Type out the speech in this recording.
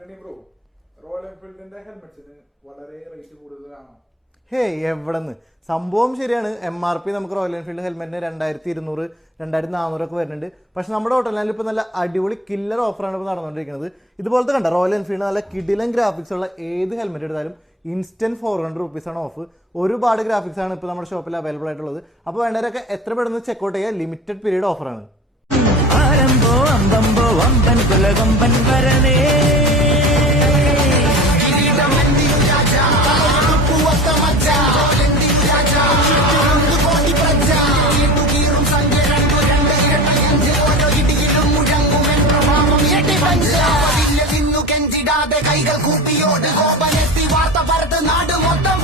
Antony bro, royal എൻഫീൽഡിന്റെ ഹെൽമെറ്റ്സിന് വളരെ rate കൂടുതലാണോ? Hey എവിടെന്ന് സംഭവം ശരിയാണ്. MRP നമുക്ക് റോയൽ എൻഫീൽഡ് ഹെൽമെറ്റിന് 2200, 2400 ഒക്കെ വരുന്നുണ്ട്. പക്ഷെ നമ്മുടെ ഹോട്ടലിൽ ഇപ്പോൾ നല്ല അടിപൊളി കില്ലർ ഓഫറാണ് ഇപ്പോൾ നടന്നുകൊണ്ടിരിക്കുന്നത്. ഇതുപോലത്തെ കണ്ട റോയൽ എൻഫീൽഡ് നല്ല കിടിലൻ ഗ്രാഫിക്സ് ഉള്ള ഏത് ഹെൽമെറ്റ് എടുത്താലും ഇൻസ്റ്റന്റ് 400 റുപ്പീസാണ് ഓഫ്. ഒരുപാട് ഗ്രാഫിക്സ് ആണ് ഇപ്പോൾ നമ്മുടെ ഷോപ്പിൽ അവൈലബിൾ ആയിട്ടുള്ളത്. അപ്പോൾ വേണ്ടവരൊക്കെ എത്ര പെട്ടെന്ന് ചെക്കൗട്ട് ചെയ്യുക. ലിമിറ്റഡ് പീരീഡ് ഓഫറാണ്. കൈകൾ കൂപ്പിയോട് ഗോപനെത്തി വാർത്ത പറത്ത് നാട് മൊത്തം